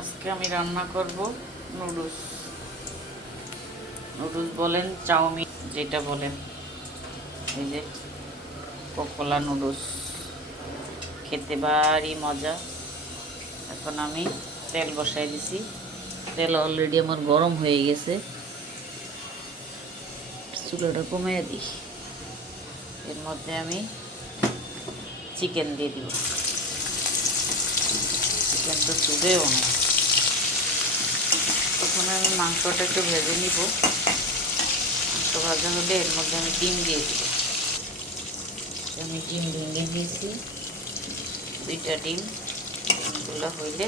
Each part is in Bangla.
আজকে আমি রান্না করব নুডলস। নুডলস বলেন, চাউমিন, যেটা বলেন। এই যে কোকোলা নুডলস। খেতে ভারী মজা। এখন আমি তেল বসাই দিছি। তেল অলরেডি আমার গরম হয়ে গেছে। চুলাটা কমিয়ে দিই। এর মধ্যে আমি চিকেন দিয়ে দিব। চিকেন তো চুবেও না। প্রথমে আমি মাংসটা একটু ভেজে নিব। মাংস ভাজা হলে এর মধ্যে আমি ডিম দিয়ে দিব। আমি ডিম ভেঙে দিয়েছি। দুইটা ডিম ডিমগুলো হইলে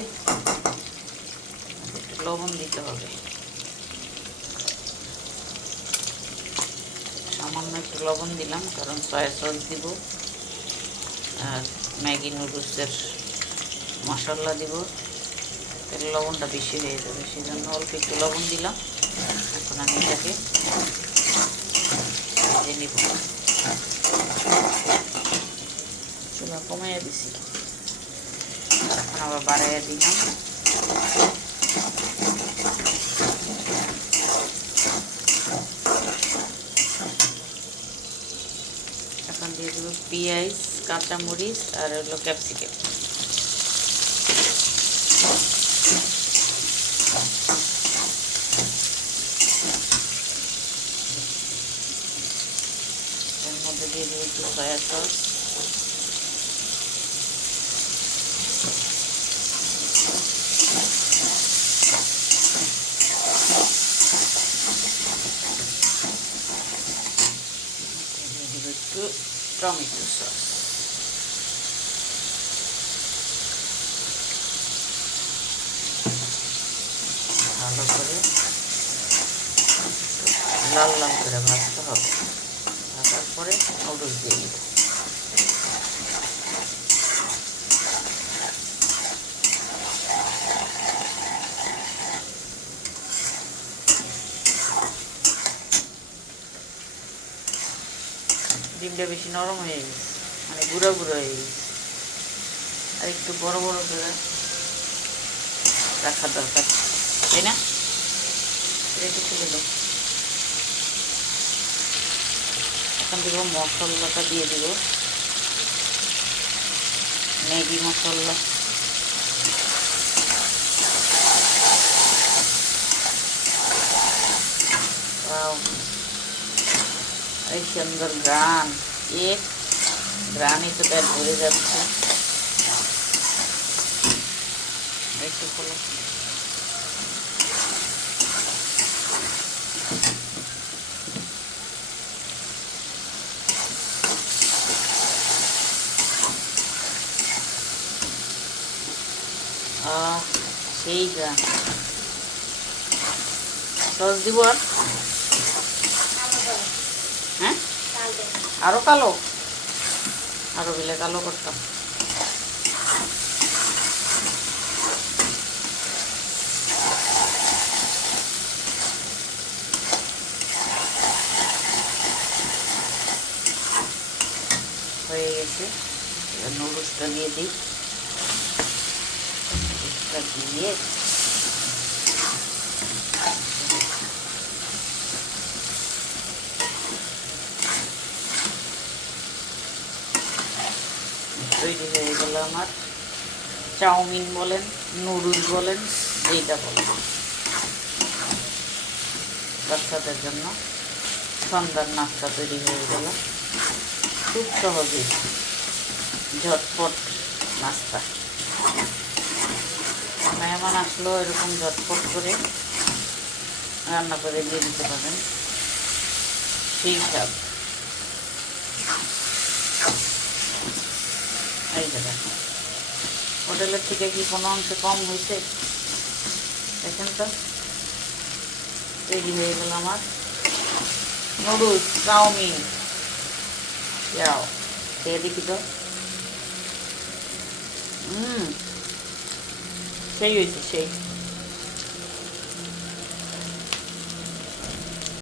একটু লবণ দিতে হবে। সামান্য একটু লবণ দিলাম, কারণ সয়া সস দিব আর ম্যাগি নুডলসের মশলা দিব। লবণটা বেশি হয়ে যাবে সেই জন্য অল্প একটু লবণ দিলাম। এখন আমি এটাকে ভেজে নিব। চুলা কমাইয়া দিছি। এখন আবার বাড়াইয়া দিলাম। এখন দিয়ে দেবো পেঁয়াজ, কাঁচামরিচ আর হলো ক্যাপসিকাম এর মধ্যে দিয়ে দেবো একটু সয়া সস দিয়ে দেবো একটু টমেটো সস ভালো করে লাল লাল করে ভাজতে হবে ভাজার পরে নুডলস দিয়ে দিব ডিমটা বেশি নরম হয়ে গেছে মানে গুঁড়া গুঁড়ো হয়ে গেছে। আর একটু বড় বড় করে রাখা দরকার, তাই না? রেখে চলে দাও। এখন দেবো মশলাটা দিয়ে দেব। ম্যাগি মশলা। এই সুন্দর গ্রান। এক গ্রানই তো পেট ভরে যাচ্ছে। একটু খোলো। আহ সেই গ্রান। সস দিব আর? হ্যাঁ আরও কালো? আরও বিলে কালো করতাম। হয়ে গেছে। নুডলসটা দিয়ে দিই। নুডলসটা দিয়ে তৈরি হয়ে গেল আমার। চাউমিন বলেন, নুডলস বলেন যেটা বলেন। বাচ্চাদের জন্য সন্ধ্যার নাস্তা তৈরি হয়ে গেল। খুব সহজেই ঝটপট নাস্তা। মেহমান আসলেও এরকম ঝটপট করে রান্না করে দিয়ে দিতে পারেন। সেই স্বাদ। এই দেখেন হোটেলের থেকে কি কোনো অংশে কম হয়েছে? দেখেন তো। তৈরি হয়ে গেল আমার। Noodles, chowmein. যাও, খেয়ে দেখি তো। হুম সেই হয়েছে, সেই।